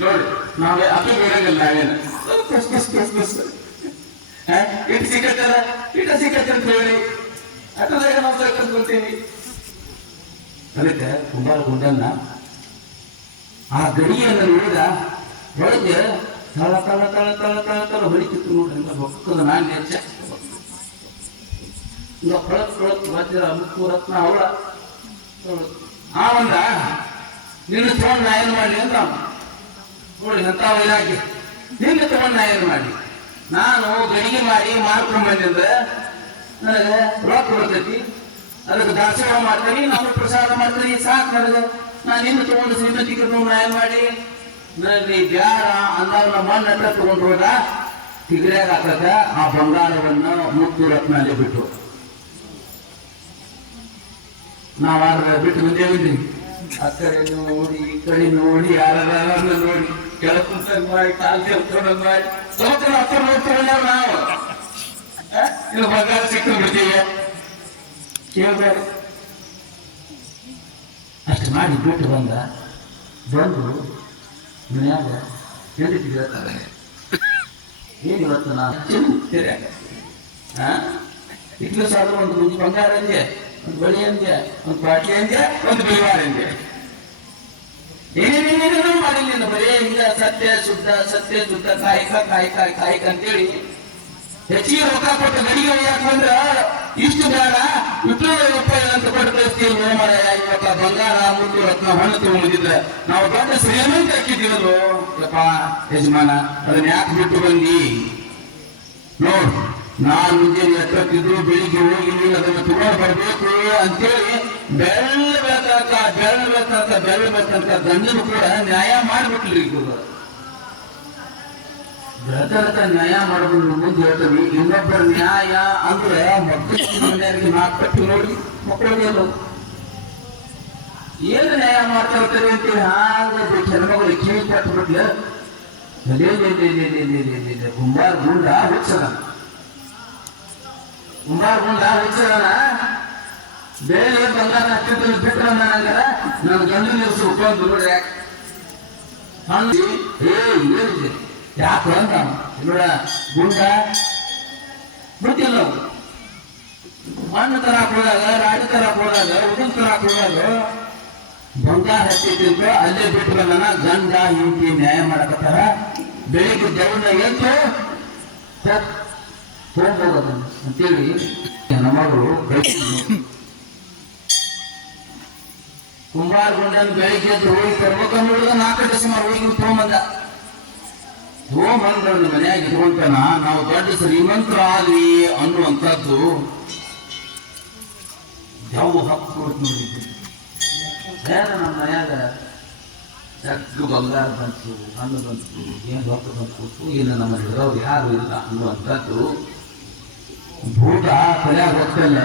ನೋಡಿ, ನಾವು ಅದು ಬೇಡಂಗಿಲ್ಲ ನಾವೇನು ಕುಸ್ ಕುಸ್ ಕುಸ್ ಕುಸ್ ಇಟ್ಟು ಸಿಕ್ಕತ್ತಲ್ಲ ಇಟ್ಟ ಸಿಕ್ಕತ್ತೆ ಅಂತ ಹೇಳಿ. ಅಟ್ಟದಾಗ ನಾವು ಕರ್ಕೊಂತೀವಿ ಅದಕ್ಕೆ ಕುಂಬಾರ ಗುಂಡನ್ನ. ಆ ಗಡಿಯನ್ನು ನೋಡಿದ ಒಳಗೆ ತಳ ತಳ ತಳ ತಳ ತಳ ತಳ ಹೊಡಿತಿತ್ತು ನೋಡ್ರಿ ಬೊಕ್ಕದ ನಾಣ್ಯ ನೆಚ್ಚ ಹಿಂಗ ಕೊಳಕ್ ಕೊಳಕ್ ವಜ್ರ ಮುತ್ತು ರತ್ನ ಅವಳ. ಆ ಒಂದ, ನಿನ್ನ ತಗೊಂಡು ನಾ ಏನ್ ಮಾಡಲಿ? ಅಂತ ನೋಡಿ ಅಂತ ವೈರಾಗ್ಯ ನಿನ್ನ ತಗೊಂಡು ಏನ್ ಮಾಡಿ. ನಾನು ಗಡಿಗೆ ಮಾಡಿ ಮಾರ್ಕೊಂಡ್ ಬಂದಿದ್ದೆ. ನನಗೆ ರೊಕ್ಕ ಬರ್ತೈತಿ. ಅದಕ್ಕೆ ದಾಸೋಹ ಮಾಡ್ತೀನಿ, ನಾನು ಪ್ರಸಾದ ಮಾಡ್ತೀನಿ, ಸಾಕು ನನಗೆ. ನಾನು ನಿನ್ನ ತಗೊಂಡು ಶ್ರೀಮತಿ ಕರ್ಕೊಂಡು ನಾ ಏನ್ ಮಾಡಿ. ನನಗೆ ಬ್ಯಾರ ಅಂದವನ್ನ ಮಣ್ಣ ಹತ್ರ ತಗೊಂಡು ಹೋದ. ತಿಗರ್ಯಾಗ ಹಾಕಕ ಆ ಬಂಗಾರವನ್ನು ಮುತ್ತು ರತ್ನ ಅಲ್ಲೇ ಬಿಟ್ಟು. ನಾವಾದ್ರೆ ಬಿಟ್ಟು ಬಂದೇವಿದ್ರಿ ಆ ಕಡೆ ನೋಡಿ, ಈ ಕಡೆ ನೋಡಿ ಯಾರ ನೋಡಿ. ಕೆಳಕುಂತ ಮಾಡಿ ಕಾಲ್ ಕೆಲ್ಕೊಂಡು ಮಾಡಿ ಹತ್ರ ನಾವು? ಇದು ಬಂಗಾರ ಸಿಕ್ಕು ಅಷ್ಟು ಮಾಡಿ ಬಿಟ್ಟು ಬಂದ. ಬಂದು ಮನ್ಯಾಗ ಹೇಳಿದ್ದು ಹೇಳ್ತಾರೆ ಏನು ನಾನು ಇಟ್ಲು ಸಾವಿರ ಒಂದು ಬಂಗಾರ ಅಂದೆ ಒಂದು ಬಳಿ ಅಂದೆ ಒಂದು ಪಾಟಿ ಅಂದೆ ಒಂದು ಬಿವಾರ ಅಂದೆ ಏನೇನೇನೇನೇನೋ ಮಾಡಿಲ್ಲ ಬರೇ ಹಿಂಗ ಸತ್ಯ, ಶುದ್ಧ ಸತ್ಯ, ಶುದ್ಧ, ಕಾಯಕ ಕಾಯಕ ಕಾಯಕ ಅಂತೇಳಿ ಹೆಚ್ಚಿಗೆ ರೊಕ್ಕ ಕೊಟ್ಟು ಗಡಿಗೆ ಯಾಕಂದ್ರ ಇಷ್ಟು ಬೇಡ. ಇಪ್ಪತ್ತೈದು ರೂಪಾಯಿ ಅಂತ ಕೊಟ್ಟು ಕಳಿಸ್ತೀವಿ ಮರ ಇವತ್ತ ಬಂಗಾರ ಮುತ್ತು ರತ್ನ, ಹಣ್ಣು ತಗೊಂಡಿದ್ರೆ ನಾವು ದೊಡ್ಡ ಶ್ರೀಮಂತ ಹಾಕಿದ್ದೀವಲ್ವ ಯಜಮಾನ, ಅದನ್ನ ಯಾಕೆ ಬಿಟ್ಟು ಬಂದಿ? ನೋಡು. ನಾನು ಮುಂಜಾನೆ ಎತ್ತಿದ್ರು ಬೆಳಿಗ್ಗೆ ಹೋಗಿ ನೀವು ಅದನ್ನು ತಗೊಂಡು ಬರಬೇಕು ಅಂತೇಳಿ ಬೆಳ್ಳ ಬೇಕಂತ ಬೆಳ್ಳ ಬೇಕಂತ ಬೆಳ್ಳ ಬೇಕಂತ ಗಂಡನು ಕೂಡ ನ್ಯಾಯ ಮಾಡಿಬಿಟ್ರಿ ಕೂಡ ಬೆಳತರಕ ನ್ಯಾಯ ಮಾಡೋದು ಮುಂದೆ ಹೇಳ್ತೀವಿ ಇನ್ನೊಬ್ಬರ ನ್ಯಾಯ ಅಂದ್ರೆ ಮಕ್ಕಳಿಗೆ ಮನೆಯವರಿಗೆ ನಾಲ್ಕು ಪಟ್ಟು ನೋಡಿ ಮಕ್ಕಳಿಗೆ ಏನು ನ್ಯಾಯ ಮಾಡ್ತಾ ಇರ್ತಾರೆ ಅಂತೇಳಿ ಹಾಗೆ ಹೆಣ್ಮಗಳು ಕಿವಿ ಕಟ್ಬಿಟ್ಲೆ ಗುಂಬಾರ ಗುಂಡ ಹುಚ್ಚದ. ಕುಂಬಾರ ಗುಂಡ ಹುಚ್ಚದನ ಬೇರೆ ಬಂಗಾರ ಹತ್ತಿದ್ದು ಬಿಟ್ರ ಅಂದ್ರೆ ನನ್ನ ಗಂಡು ನಿಲ್ಸು ಉಪಯೋಗ ನೋಡ್ರಿ ಯಾಕೆ? ಏ ಏನಿದೆ ಯಾಕೆ ಅಂತ. ನೋಡ, ಗುಂಡ. ಬಿಟ್ಟಿಲ್ಲ. ಮಣ್ಣು ತರ ಹೋದಾಗ ರಾಡಿ ತರ ಹೋದಾಗ ಉದನ್ ತರಾಕ್ ಹೋದಾಗ ಬಂಗಾರ ಹತ್ತಿದ್ದಂತ ಅಲ್ಲೇ ಬಿಟ್ಟು ಬಂದನ ಗಂಡ ಹಿಂಡಿ ನ್ಯಾಯ ಮಾಡಕತ್ತಾರ. ಬೆಳಿಗ್ಗೆ ದೇವನ ಎದ್ದು ಹೋಗ್ಬೋದ ಅಂತೇಳಿ ನಮ್ಮಗಳು ಕುಂಬಾರ ಗುಂಡನ್ ಬೆಳಿಗ್ಗೆ ಎದ್ದು ಹೋಗಿ ತರ್ಬೇಕಂದ್ ನೋಡಿದ ನಾಲ್ಕು ಗಂಟೆ ಸುಮಾರು ಹೋಗಿ ತೊಗೊಂಬಂದ. ತೊಗೊಂಬಂದ್ರನ್ನ ಮನ್ಯಾಗ ಇಟ್ಕೊಂತಾನ ನಾವು ದೊಡ್ಡ ಶ್ರೀಮಂತರಾದ್ವಿ ಅನ್ನುವಂಥದ್ದು ಯಾವ ಹಕ್ಕು ಬೇರೆ ನಮ್ಮ ಮನ್ಯಾಗ ಜಗ್ಗು ಬಂಗಾರ ಬಂತು, ಹಣ್ಣು ಬಂತು, ಏನು ರೊಕ್ಕ ಬಂತು, ಏನು ನಮ್ಮ ಹಿಡಿದವ್ರು ಯಾರು ಇಲ್ಲ ಅನ್ನುವಂಥದ್ದು ಭೂತ ತಲೆಯಾಗ ಗೊತ್ತಲ್ಲ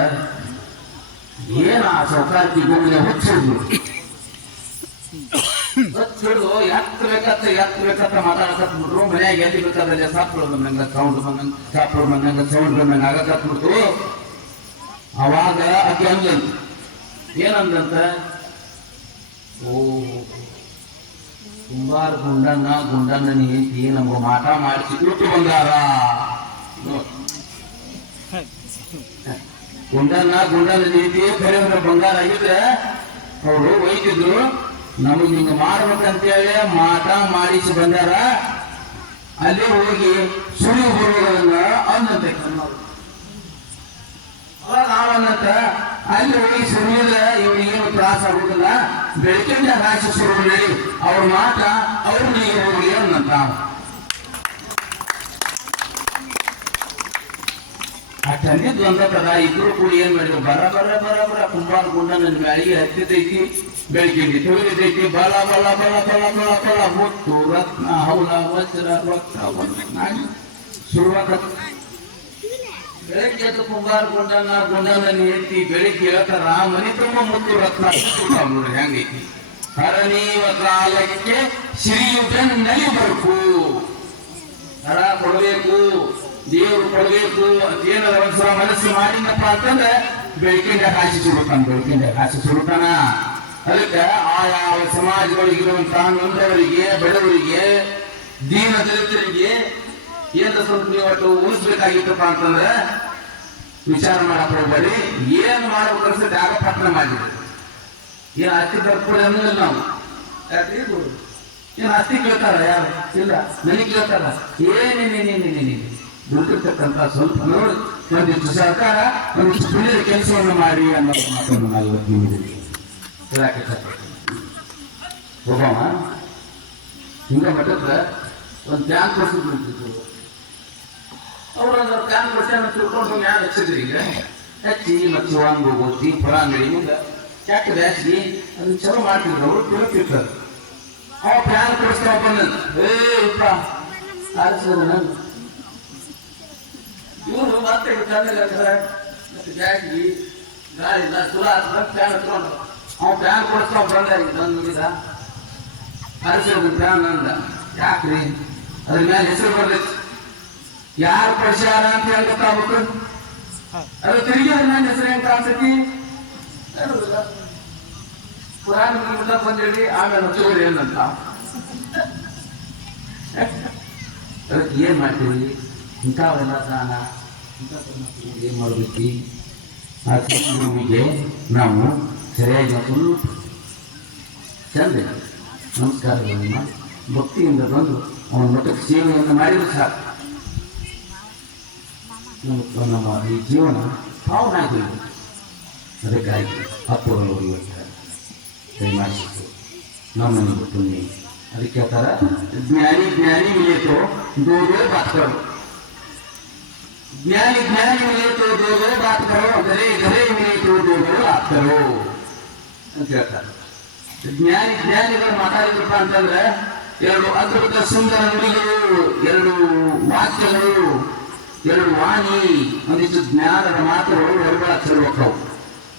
ಏನ ಆ ಸೌಕಾರ್ತಿ ಗುಂಪಿನ ಹುಚ್ಚಿದ್ರು ಹುಚ್ಚಿಡ್ದು ಎತ್ತ ಬೇಕತ್ತ ಎತ್ತ ಬೇಕತ್ತ ಮಾತಾಡಕತ್ ಬಿಟ್ರು ಮನ್ಯಾಗ ಎಲ್ಲಿ ಬೇಕಾದಲ್ಲಿ ಸಾಪ್ಗಳು ಬಂದಂಗ ಸೌಂಡ್ ಬಂದಂಗ ಸಾಪ್ಗಳು ಬಂದಂಗ ಸೌಂಡ್ ಬಂದಂಗ ಆಗಕತ್ ಬಿಡ್ತು ಅವಾಗ ಅಕ್ಕಿ ಅಂದಂತ ಏನಂದಂತ, ಓ, ಕುಂಬಾರ ಗುಂಡನ್ನ ಗುಂಡನ್ನ ನೀ ನಮ್ಗೆ ಮಾಟ ಮಾಡಿಸಿ ಬಿಟ್ಟು ಬಂದಾರ. ಗುಂಡನ್ನ ಗುಂಡನ ನೀತಿ ಅಂದ್ರೆ ಬಂಗಾರ ಆಗಿದ್ರೆ ಅವರು ಒಯ್ತಿದ್ರು ನಮಗೆ ಹಿಂಗ ಮಾಡ್ಬೇಕಂತೇಳಿ ಮಾಟ ಮಾಡಿಸಿ ಬಂದಾರ. ಅಲ್ಲಿ ಹೋಗಿ ಸುಳಿ ಅಂದಂತೆ ಕಣ್ಣವರು ಅವಾಗ ನಾವನ್ನಂತ ಅಲ್ಲಿ ಹೋಗಿ ಸುರಿಯಲ್ಲ ಇವ್ರಿಗೆ ಏನು ತ್ರಾಸ ಆಗುದಿಲ್ಲ. ಬೆಳಕಿಂದ ರಾಶಿ ಹೇಳಿ ಅವ್ರ ಮಾಟ ಅವ್ರ ನೀರು ಹೋಗಿ ಅನ್ನಂತ ದ್ವಂದ್ವ ಪ್ರದ ಇಬ್ರು ಕೂಡಿ ಏನ್ ಮಾಡಿದ್ರು? ಬರ ಬರ ಬರ ಬರ ಕುಂಬಾರ ಗುಂಡ ನನ್ನ ಮ್ಯಾಳಿಗೆ ಹತ್ತಿದೈತಿ ಬೆಳಕಿಂಡಿ ತಿಳಿದೈತಿ ಬಲ ಬಲ ಬಲ ಬಲ ಬಲ ಬಲ, ಮುತ್ತು ರತ್ನ ಹೌಲ ವಜ್ರ ರಕ್ತ ನಾಡಿ ಶುರುವಾಗತ್ತ ಬೆಳಗ್ಗೆ ಎದ್ದು ಕುಂಬಾರ ಗುಂಡನ ಗುಂಡನ ಎತ್ತಿ ಬೆಳಿಗ್ಗೆ ಹೇಳ್ತಾರ ಮನೆ ತುಂಬ ಮುತ್ತು ರತ್ನ. ನೋಡ್ರಿ ಹೆಂಗೈತಿ ಹರನೀವ ಕಾಲಕ್ಕೆ ಸಿರಿಯು ನಲಿಬೇಕು ಹರ ಕೊಡಬೇಕು. ದೇವರು ಕೊಡಬೇಕು, ದೇವರ ಒಂದ್ಸಲ ಮನಸ್ಸು ಮಾಡಿದ್ನಪ್ಪ ಅಂತಂದ್ರೆ ಬೆಳಕಿಂದ ಕಾಶಿ ಸುಡುತ್ತಾನ ಬೆಳಕಿಂದ ಕಾಶಿ ಸುಡುತ್ತಾನ ಅದಕ್ಕೆ ಆಯಾ ಸಮಾಜಗಳಿಗಿರುವಂತಹ ನೊಂದವರಿಗೆ, ಬಡವರಿಗೆ, ದೀನ ದಲಿತರಿಗೆ ಏನ ಸ್ವಲ್ಪ ನೀವು ಉಳಿಸ್ಬೇಕಾಗಿತ್ತಪ್ಪ ಅಂತಂದ್ರೆ ವಿಚಾರ ಮಾಡಕ್ ಹೋಗ್ಬೇಡಿ. ಏನ್ ಮಾಡ್ಬೇಕು ಅನ್ಸುತ್ತೆ ಆಗ ಪಟ್ಟಣ ಮಾಡಿದ್ರು ಏನ್ ಅತ್ತಿ ಬರ್ಕೊಡಿ ಅನ್ನೋದಿಲ್ಲ ನಾವು? ಏನ್ ಅತ್ತಿ ಕೇಳ್ತಾರ ಯಾರು? ಇಲ್ಲ, ನನಗೆ ಕೇಳ್ತಾರ? ಏನೇನೇನೇನೇನೇನೇ ದುಡ್ಡಿರ್ತಕ್ಕಂಥ ಸ್ವಲ್ಪ ನೋಡಿ ಒಂದಿಷ್ಟು ಸರ್ಕಾರ, ಒಂದಿಷ್ಟು ಪುಣ್ಯದ ಕೆಲಸವನ್ನು ಮಾಡಿ ಅನ್ನೋ ಮಾತನ್ನು ನಾವು ಇವತ್ತು ನಿಮಗೆ ಹೇಳಕ್ಕೆ ಒಬ್ಬವ ಹಿಂಗ ಮಠದ ಒಂದು ಬ್ಯಾಂಕ್ ಕೊಡ್ಸಿದ್ರು ಅವ್ರು ಅದ್ರ ಪ್ಲಾನ್ ಕೊಡ್ತೇನೆ ತಿಳ್ಕೊಂಡು ಯಾರು ಹಚ್ಚಿದ್ರಿ ಈಗ? ಹಚ್ಚಿ ಮತ್ತು ಒಂದು ಓದಿ ಫಲ ಅಂಗಡಿ ಮುಂದೆ ಯಾಕೆ ಬ್ಯಾಸಿ ಅದನ್ನ ಚಲೋ ಮಾಡ್ತಿದ್ರು ಅವರು ತಿಳ್ತಿರ್ತಾರೆ ಅವ ಧ್ಯಾನ್ ಕೊಡಿಸ್ತಾ ಬಂದ ಏ ಇಪ್ಪ ನಾನು ಇವರು ಮತ್ತೆ ಚೆನ್ನಾಗಿರ್ತಾರೆ ಮತ್ತೆ ಬ್ಯಾಗಿ ಗಾಳಿ ಇಲ್ಲ, ಸುಲ ಪ್ಲಾನ್ ಹತ್ಕೊಂಡು. ಅವ ಪ್ಲಾನ್ ಕೊಡಿಸ್ತಾ ಬಂದ ನನ್ನ ಮುಗಿದ. ಆರಿಸಿದ್ರು ಪ್ಲಾನ್ ಅಂದ. ಯಾಕ್ರಿ? ಅದ್ರ ಮೇಲೆ ಹೆಸರು ಬರ್ತೈತಿ ಯಾರು ಪರಿಚಾರ ಅಂತ ಹೇಳಿ ಗೊತ್ತಾಗ್ಬೇಕು ಅದು ತಿರುಗಿ ನನ್ನ ಹೆಸರು ಹೆಂಗ್ ಕಾಣಿಸ್ತೈತಿ ಹೇಳುದಿಲ್ಲ. ಪುರಾಣ ಮುಟ್ಟ ಬಂದಿರಿ ಆಮೇಲೆ ಹಚ್ಚೋರಿ ಏನಂತ. ಅದಕ್ಕೆ ಏನ್ ಮಾಡ್ತೀವಿ ಇಂಥವೆಲ್ಲ ದಾನ ಇಂಥ ಸಂಗತಿಗಳು ಮಾಡಬೇಕು? ಆ ಗುರುವಿಗೆ ನಾವು ಸರಿಯಾಗಿ ಫುಲ್ಲು ಚಂದ ನಮಸ್ಕಾರಗಳನ್ನು ಭಕ್ತಿಯಿಂದ ಬಂದು ಅವನ ಮಠಕ್ಕೆ ಸೇವೆಯನ್ನು ಮಾಡಿದ್ರು ಸಾಕು. ನಮ್ಮ ಈ ಜೀವನ ಪಾವನಾಗಿ ಅದಕ್ಕಾಗಿ ಅಪ್ಪುಗಳು ಇವತ್ತು ದಯಮಾಡಿಸಿತು ನಮ್ಮನ್ನು ಪುಣ್ಯ ಅದಕ್ಕೆ ಹೇಳ್ತಾರ ಜ್ಞಾನಿ ಜ್ಞಾನಿ ಮಿಲೇತೋ ದೂರೇ ಬಾತ್ ಕರೋ ಜ್ಞಾನಿ ಜ್ಞಾನಿ ಬಾತ್ ಕರೋ ಗರೆ ಗರೆ ದೋದೋ ಬಾತ್ ಕರೋ ಅಂತ ಹೇಳ್ತಾರೆ. ಜ್ಞಾನಿ ಜ್ಞಾನಿಗಳು ಮಾತಾಡಿದ್ರಪ್ಪ ಅಂತಂದ್ರೆ, ಎರಡು ಅದ್ಭುತ ಸುಂದರ ನುಡಿಗಳು, ಎರಡು ವಾಕ್ಯಗಳು, ಎರಡು ವಾಣಿ, ಒಂದಿಷ್ಟು ಜ್ಞಾನದ ಮಾತುಗಳು ಹೊರಗಳ ಚೆಲುವಕ್ಕವು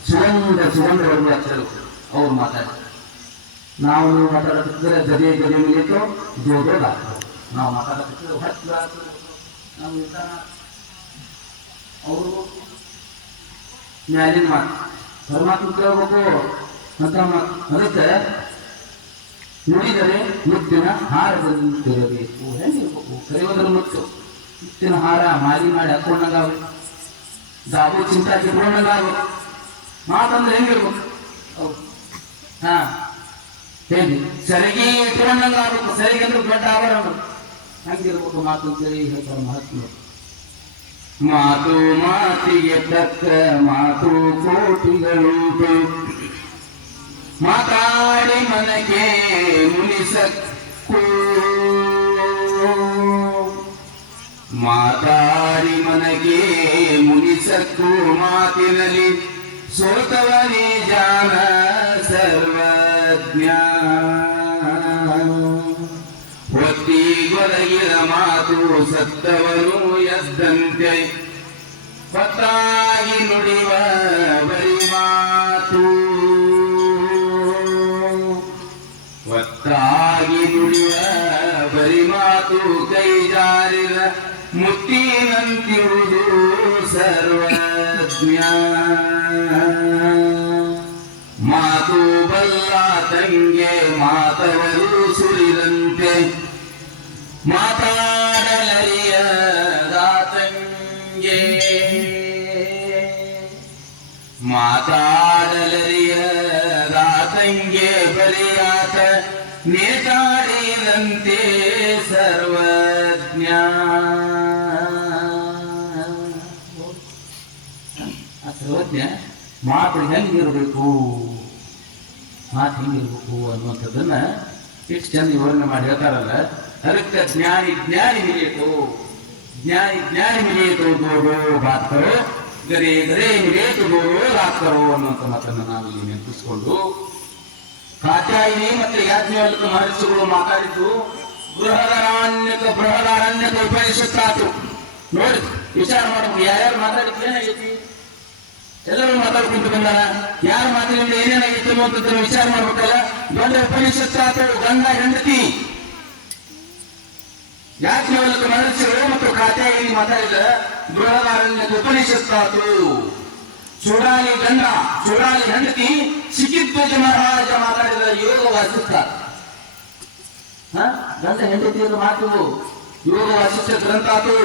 ಸುಗಂಧ ಸುಗಂಧ ಹೊರಗಳ ಚೆಲು ಅವ್ರು ಮಾತಾಡ್ತಾರೆ ನಾವು ನೀವು ಮಾತಾಡೋದಿದ್ರೆ ಗದೆ ಗದೆ ಮಿಲಿತು ಜೋದೋದು ಆಗ್ತವೆ ನಾವು ಮಾತಾಡತಿದ್ರೆ ಹೊತ್ತು ನಾವು ಅವರು ಮ್ಯಾಲಿನ ಮಾತು. ಪರಮಾತ್ಮ ಕೇಳ್ಬೇಕು ಅಂತ ಮಾತು. ಅದಕ್ಕೆ ನುಡಿದರೆ ಮುತ್ತಿನ ಹಾರದಂತಿರಬೇಕು ಹೆಂಗಿರ್ಬೇಕು? ಕರೆಯೋದ್ರ ಮುತ್ತು ಮುತ್ತಿನ ಹಾರ ಮಾರಿ ಮಾಡಿ ಹಾಕೊಂಡಂಗಾಗ ದಾಬು ಚಿಂತಾ ಕಿತ್ಕೊಂಡಂಗಾಗ ಮಾತಂದ್ರೆ ಹೆಂಗಿರ್ಬೇಕು? ಹಾ. ಹೇಳಿ. ಸರಿಗೆ ಇಟ್ಕೊಂಡಂಗಾಗಬೇಕು ಸರಿಗೆ ಅಂದ್ರೆ ದೊಡ್ಡ ಆಭರಣ. ಹೆಂಗಿರ್ಬೇಕು ಮಾತು ಅಂತೇಳಿ ಹೇಳ್ತಾರೆ ಮಹಾತ್ಮರು. ಮಾತು ಮಾತಿಗೆ ತಕ್ಕ ಮಾತು ಕೋಟಿಗಳುಂಟು. ಮಾತಾಡಿ ಮನಗೆ ಮುನಿಸಕ್ಕೂ. ಮಾತಾಡಿ ಮನಗೆ ಮುನಿಸಕ್ಕೂ ಮಾತಿನಲ್ಲಿ ಸೋತವನೇ ಜಾನ ಸರ್ವಜ್ಞ. ಒತ್ತಿಗೊರಗಿನ ಮಾತು ಸತ್ತವನು ಎದ್ದಂತೆ ಹೊತ್ತಾಗಿ ನುಡಿವ ಬರಿ ಮಾತು. ಒತ್ತಾಗಿ ನುಡಿವ ಬರಿ ಮಾತು ಕೈ ಜಾರಿದ ಮುತ್ತಿನಂತಿರುವುದು ಸರ್ವಜ್ಞ. ಮಾತಾಡಲರಿಯದ ತಂಗೆ ಬರಿಯಾತ ನೇತಾಡಿದಂತೆ ಸರ್ವಜ್ಞ ಆ ಸರ್ವಜ್ಞ ಮಾತು ಹೆಂಗಿರ್ಬೇಕು ಮಾತು ಹೆಂಗಿರ್ಬೇಕು ಅನ್ನುವಂಥದ್ದನ್ನ ಎಷ್ಟು ಚಂದ ವಿವರಣೆ ಮಾಡಿ ಹೇಳ್ತಾರಲ್ಲ ಅದಕ್ಕೆ ಜ್ಞಾನಿ ಜ್ಞಾನಿ ಮಿಲಿಯಿತು ಜ್ಞಾನಿ ಜ್ಞಾನಿ ಮಿಲಿಯಿತು ದೋಡೋ ಬಾತ್ಕರೋ ಗರೆ ಗರೇ ಮಿಲಿಯಿತು ಗೋರೋ ಲಾಕ್ಕರೋ ಅನ್ನುವಂಥ ಮಾತನ್ನು ನಾವು ಇಲ್ಲಿ ನೆನಪಿಸಿಕೊಂಡು ಕಾತ್ಯಾಯಿನಿ ಮತ್ತೆ ಯಾಜ್ಞವಲ್ಕ ಮಹರ್ಷಿಗಳು ಮಾತಾಡಿದ್ದು, ಬೃಹದಾರಣ್ಯಕ ಬೃಹದಾರಣ್ಯಕ ಉಪನಿಷತ್ತಾತು. ನೋಡಿ, ವಿಚಾರ ಮಾಡಬೇಕು. ಯಾರ್ಯಾರು ಮಾತಾಡಿದ್ದು ಏನಾಗೈತಿ? ಎಲ್ಲರೂ ಮಾತಾಡ್ಕೊಂಡು ಬಂದಾರ ಯಾರ ಮಾತಿನಿಂದ ಏನೇನಾಗಿತ್ತು ಅಂತ ವಿಚಾರ ಮಾಡ್ಬೇಕಲ್ಲ? ದೊಡ್ಡ ಉಪನಿಷತ್ತಾತು, ಗಂಡ ಹೆಂಡತಿ. ಯಾಜ್ಞವಲ್ಕ ಮನಸ್ಸು ಮತ್ತು ಕಾತ್ಯಾಯಿನಿ ಮಾತಾಡಿದ ಬೃಹದಾರಣ್ಯ ಉಪನಿಷತ್ತಾತು ಚೂಡಾಲಿ ಗಂಡ, ಚೂಡಾಲಿ ಹೆಂಡತಿ ಸಿಕ್ಕಿದ್ದ ಮಹಾರಾಜ ಮಾತಾಡಿದ ಯೋಗ ವಾಸಿಸ್ತ? ಗಂಡ ಹೆಂಡತಿಯನ್ನು ಮಾತು ಯೋಗ ವಾಸಿಷ್ಠ ಗ್ರಂಥ ಆತು.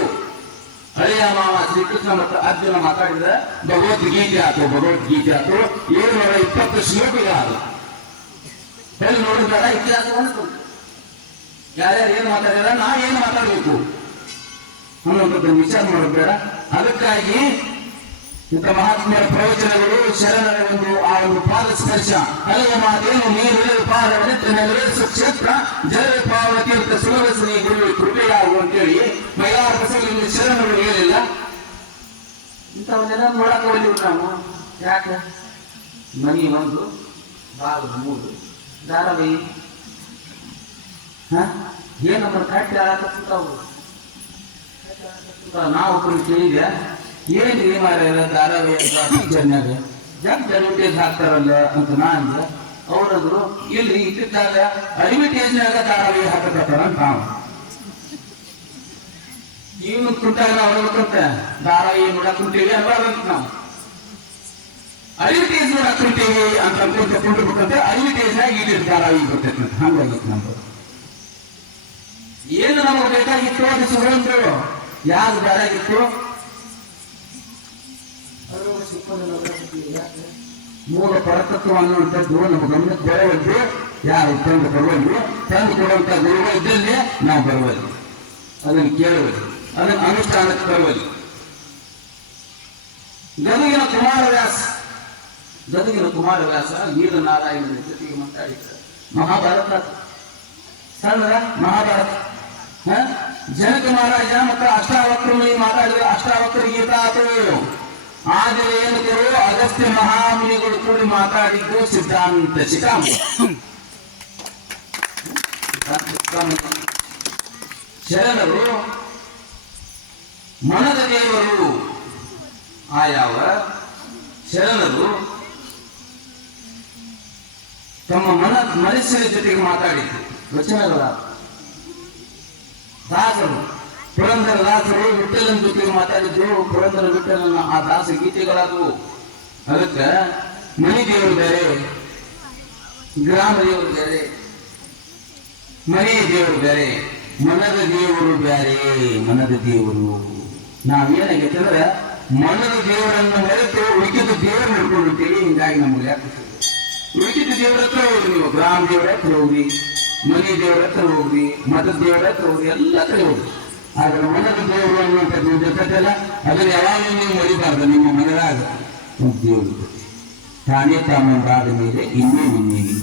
ಹಳೆಯ ಮಾವ ಶ್ರೀಕೃಷ್ಣ ಮತ್ತು ಅರ್ಜುನ ಮಾತಾಡಿದ ಭಗವದ್ಗೀತೆ ಆತು ಭಗವದ್ಗೀತೆ ಆತು. ಏಳ್ನೂರ ಇಪ್ಪತ್ತು ಶ್ಲೋಕಗಳು ಅದು ಎಲ್ಲಿ ನೋಡಿದಾರ ಇತಿಹಾಸವನ್ನು ಯಾರ್ಯಾರು ಏನು ಮಾತಾಡ್ಯಾರ, ನಾ ಏನು ಮಾತಾಡಬೇಕು? ಅನ್ನೋದನ್ನು ವಿಚಾರ ಮಾಡೋದು ಅದಕ್ಕಾಗಿ ಇಂಥ ಮಹಾತ್ಮರ ಪ್ರವಚನಗಳು, ಶರಣರ ಒಂದು ಆ ಒಂದು ಪಾದ ಸ್ಪರ್ಶ ಹಲವು ಮಾತೇನು ನೀರು ನೆರವೇರಿಸುವ ಕ್ಷೇತ್ರ ಜಲ ಪಾವನ ತೀರ್ಥ ಸುಲಭಸನಿ ಗುರು ಕೃಪೆಯಾಗು ಅಂತೇಳಿ ಮೈಲಾರ ಬಸವಲಿಂಗ ಶರಣರು ಹೇಳಿಲ್ಲ. ಇಂಥವನ್ನೆಲ್ಲ ನೋಡಕ್ ಹೋಗ್ಲಿಲ್ಲ ನಾವು ಯಾಕೆ? ಮನಿ ಒಂದು ಬಾಗಿಲು ಮೂರು. ಧಾರಾವಾಹಿ. ಏನು ನಮ್ಮ ಕಟ್ಟಿ ಆಳಕತ್ತಾವು ನಾವು ಕೇಳಿದೆ ರೀ ಮಾರ್ಯಾರ ಧಾರಾವಾಹಿ ಜನ್ಯಾಗ? ಜಗ್ ಹಾಕ್ತಾರಲ್ಲ ಅಂತ ನಾ ಅವ್ರದ್ರು, ಇಲ್ಲಿ ಇಟ್ಟಿದ್ದಾಗ ಅಡ್ವರ್ಟೈಸ್ನಾಗ ಧಾರಾವಾಹಿ ಹಾಕತ್ತಾರ ನಾವು. ಇವನು ಕುಂತಾಗ ನಾವು ನೋಡ್ಕೊಂತ ಧಾರಾವಾಹಿ ನೋಡಕ್ ಕುಂತೀವಿ ನಾವು. ಅಡ್ಮಿಟೇಜ್ ನೋಡಕ್ ಕುಂತೀವಿ ಅಂತ ಅನ್ಕೊಂತ ಕುಂಡಿರ್ಬೇಕಂತ ಆಗಿ ಇಲ್ಲಿ ಧಾರಾವಾಹಿ ಬರ್ತೈತೆ ಹಂಗಾಗಿ ನಮ್ದು. ಏನು ನಮಗೆ ಬೇಕಾಗಿತ್ತು ಅದು ಸುಗಂಧಗಳು ಯಾರು ಬೇಡಾಗಿತ್ತು ಮೂಲ ಪರತತ್ವ ಅನ್ನುವಂಥದ್ದು ನಮ್ಮ ಗಮನಕ್ಕೆ ಬರುವದ್ದು ಯಾರು ತಂದು ಬರುವಲ್ಲಿ ತಂದು ಕೊಡುವಂತ ಗುರುಗಳು ಇದ್ದಲ್ಲಿ ನಾವು ಬರುವಲ್ಲಿ. ಅದನ್ನು ಕೇಳುವಲ್ಲಿ ಅದನ್ನು ಅನುಷ್ಠಾನಕ್ಕೆ ಬರುವಲ್ಲಿ. ಗದುಗಿನ ಕುಮಾರವ್ಯಾಸ ಗದುಗಿನ ಕುಮಾರವ್ಯಾಸ ವೀರನಾರಾಯಣನ ಜೊತೆಗೆ ಮಾತಾಡಿದ್ದಾರೆ ಮಹಾಭಾರತ. ಸಣ್ಣದ ಮಹಾಭಾರತ? ಜನಕ ಮಹಾರಾಜ ಮತ್ತು ಅಷ್ಟಾವಕ್ರಮಿ ಮಾತಾಡಿದ್ರೆ ಅಷ್ಟಾವಕ್ರ ಗೀತ ಆತು ಆದರೆ ಏನು ಕರು ಅಗಸ್ತ್ಯ ಮಹಾಮುನಿಗಳು ಕೂಡಿ ಮಾತಾಡಿದ್ದು ಸಿದ್ಧಾಂತ ಸಿದ್ಧಾಂತ. ಶರಣರು, ಮನದ ದೇವರು ಆಯಾವ. ಶರಣರು ತಮ್ಮ ಮನ ಮನಸ್ಸಿನ ಜೊತೆಗೆ ಮಾತಾಡಿದ್ದು. ವಚನಗಳ ದಾಸರು. ಪುರಂದರ ದಾಸರು ವಿಠಲನ ಜೊತೆಗೆ ಮಾತಾಡಿದ್ರು. ಪುರಂದರ ವಿಠಲನ ಆ ದಾಸ ಗೀತೆಗಳಾದವು. ಅದಕ್ಕೆ ಮನಿ ದೇವರು ಬೇರೆ ಗ್ರಾಮ ದೇವರು ಬೇರೆ ಮನೆ ದೇವರು ಬೇರೆ, ಮನದ ದೇವರು ಬೇರೆ, ಮನದ ದೇವರು. ನಾವೇನಾಗೈತೆ ಅಂದ್ರೆ, ಮನದ ದೇವರನ್ನ ಮರೆತು ಉಳಿಕಿದ ದೇವರು ಹಿಡ್ಕೊಂಡಿರ್ತೀವಿ ಹಿಂಗಾಗಿ ನಮ್ಗೆ ಉಳಿಕಿದ ದೇವರ ಹತ್ರ ಹೋಗ್ರಿ ನೀವು. ಗ್ರಾಮ ದೇವರ ಹತ್ರ ಹೋಗ್ರಿ. ಮನೆ ದೇವರ ಹತ್ರ ಹೋಗ್ರಿ, ಮಠದ ದೇವರ ಹತ್ರ ಹೋಗ್ರಿ, ಎಲ್ಲ ಕಡೆ ಹೋಗ್ರಿ. ಆದ್ರೆ ಮನದ ದೇವರು ಅನ್ನುವಂಥದ್ದು ಜೊತೆಲ್ಲ ಅದನ್ನು ಯಾವಾಗಲೂ ನೀವು ಮರಿಬಾರ್ದು, ನಿಮ್ಮ ಮನದಾಗ ದೇವರು. ತಾನೇ ತಾಮರಾದ ಮೇಲೆ ಇನ್ನೂ ನಿಮಗೆ